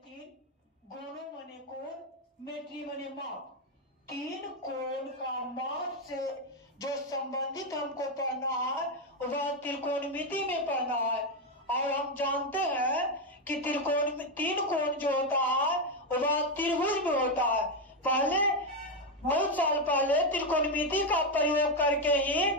तीन, गोनो मने कोण, मेट्री मने माप। तीन कोण का माप से जो संबंधित हमको पढ़ना है वह त्रिकोणमिति में पढ़ना है। और हम जानते हैं कि तीन कोण जो होता है वह त्रिभुज में होता है। पहले बहुत साल पहले त्रिकोणमिति का प्रयोग करके ही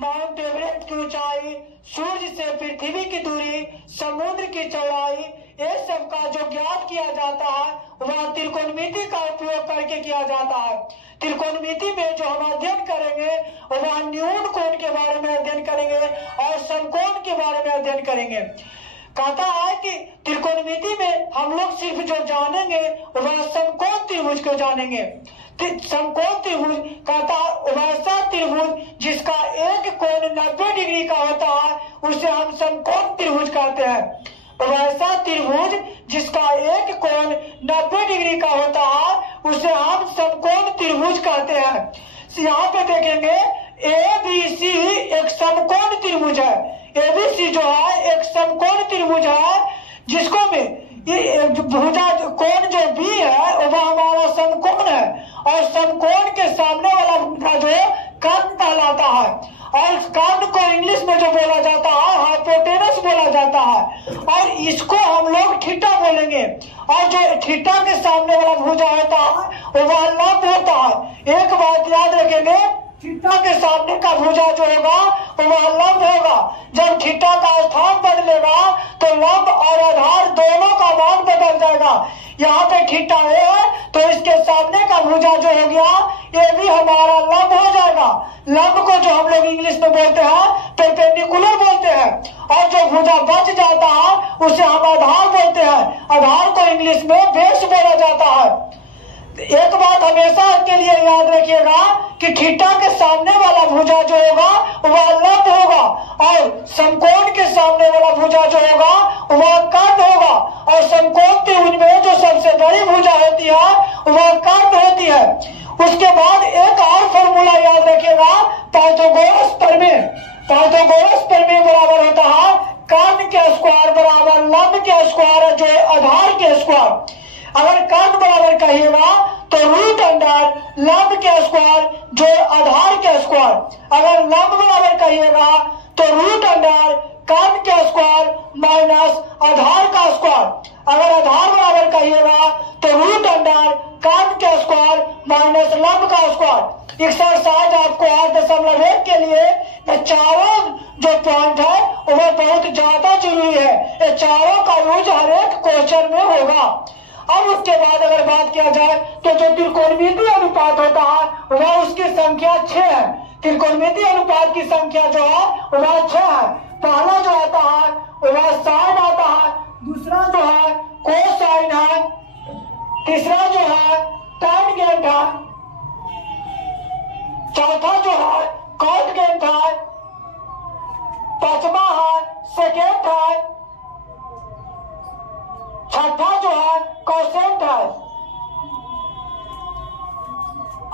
माउंट एवरेस्ट की ऊंचाई, सूर्य से पृथ्वी की दूरी, समुद्र की चौड़ाई, ये सब का जो ज्ञात किया जाता है वह त्रिकोणमिति का उपयोग करके किया जाता है। त्रिकोणमिति में जो हम अध्ययन करेंगे वह न्यून कोण के बारे में अध्ययन करेंगे और समकोण के बारे में अध्ययन करेंगे। कहता है कि त्रिकोणमिति में हम लोग सिर्फ जो जानेंगे वह समकोण त्रिभुज को जानेंगे। समकोण त्रिभुज कहता है वैसा त्रिभुज जिसका एक कोण 90 डिग्री का होता है उसे हम समकोण त्रिभुज कहते हैं। वैसा त्रिभुज जिसका एक कोण 90 डिग्री का होता है उसे हम समकोण त्रिभुज कहते हैं। यहाँ पे देखेंगे ABC एक समकोण त्रिभुज है। ABC जो है एक समकोण त्रिभुज है जिसको में भुजा कोण जो B है वह हमारा समकोण है और समकोण के सामने वाला भुजा जो कर्ण कहलाता है और कर्ण को इंग्लिश में जो बोला जाता है हाइपोटेनस बोला जाता है और इसको हम लोग थीटा बोलेंगे। और जो थीटा के सामने वाला भुजा होता है वह लंब होता है। एक बात याद रखेंगे, थीटा के सामने का भुजा जो होगा वह लंब होगा। जब थीटा का स्थान बदलेगा तो लंब और आधार दोनों का मान बदल जाएगा। यहाँ पे थीटा है तो इसके सामने का भुजा जो हो गया ये भी हमारा लंब हो जाएगा। लंब को जो हम लोग इंग्लिश में बोलते हैं परपेंडिकुलर बोलते हैं और जो भुजा बच जाता है उसे हम आधार बोलते हैं। आधार को इंग्लिश में बेस बोला जाता है। एक बात हमेशा के लिए याद रखिएगा कि थीटा के सामने वाला भुजा जो होगा वह लंब होगा और समकोण के सामने वाला भुजा जो होगा वह कर्ण होगा और समकोण त्रिभुज में जो सबसे बड़ी भुजा होती है वह कर्ण होती है। उसके बाद एक और फॉर्मूला याद रखिएगा, पाइथागोरस प्रमेय। पाइथागोरस प्रमेय बराबर होता है कर्ण के स्क्वायर बराबर लंब के स्क्वायर जो आधार के स्क्वायर। अगर कर्ण बराबर कहिएगा तो रूट अंडर लंब के स्क्वायर जो आधार के स्क्वायर। अगर लंब बराबर कहिएगा तो रूट अंडर कर्ण के स्क्वायर माइनस आधार का स्क्वायर। अगर आधार बराबर कहिएगा तो रूट अंडर कर्ण के स्क्वायर माइनस लंब का स्क्वायर। एक्सरसाइज आपको 8.1 के लिए ये चारों जो पॉइंट है वह बहुत ज्यादा जरूरी है। ये चारों का यूज हर एक क्वेश्चन में होगा। अब उसके बाद अगर बात किया जाए तो जो त्रिकोणमिति अनुपात होता है वह उसकी संख्या 6 है। त्रिकोणमिति अनुपात की संख्या जो है वह 6 है। पहला जो आता है वह साइन आता है, दूसरा जो है कोसाइन है, तीसरा जो है टैनजेंट है, चौथा जो है कॉटजेंट है, पांचवा है सेकेंड है, छठा जो है कोसेंट है।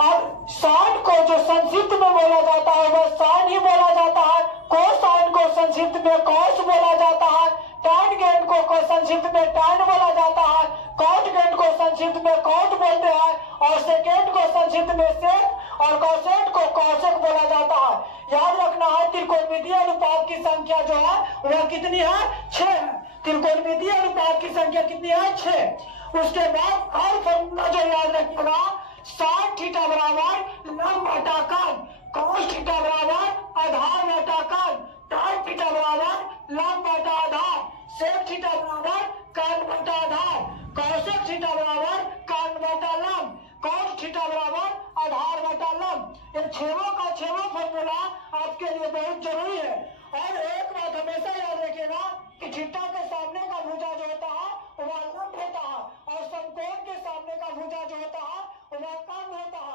और साइन को जो संक्षिप्त में बोला जाता है वह साइन ही बोला जाता है। कोसाइन को संक्षिप्त में कॉस बोला जाता है। टैनजेंट को संक्षिप्त में टैन बोला जाता है। कॉटजेंट को संक्षिप्त में कॉट बोलते हैं और सेकेंड को संक्षिप्त में सेक और कोसेंट को कॉसेक बोला जाता है। याद रखना है त्रिकोणमितीय अनुपात की संख्या जो है वह कितनी है? 6 है। त्रिकोणमितीय अनुपात की संख्या कितनी है? 6। उसके बाद हर फॉर्मूला जो याद रखिएगा, साइन थीटा बराबर लंब बटा कर्ण, कॉस थीटा बराबर आधार बटा कर्ण, टैन थीटा बराबर लंब बटा आधार, सेक थीटा बराबर कर्ण बटा आधार, कॉसेक थीटा बराबर कर्ण बटा लंब, कॉस थीटा बराबर आधार बटा लंब। इन छेवों का छेवों फॉर्मूला आपके लिए बहुत जरूरी है। और एक बात हमेशा याद रखिएगा कि थीटा के सामने का भुजा जो होता है वह लंब होता है और समकोण के सामने का भुजा जो होता है वह कर्ण होता है।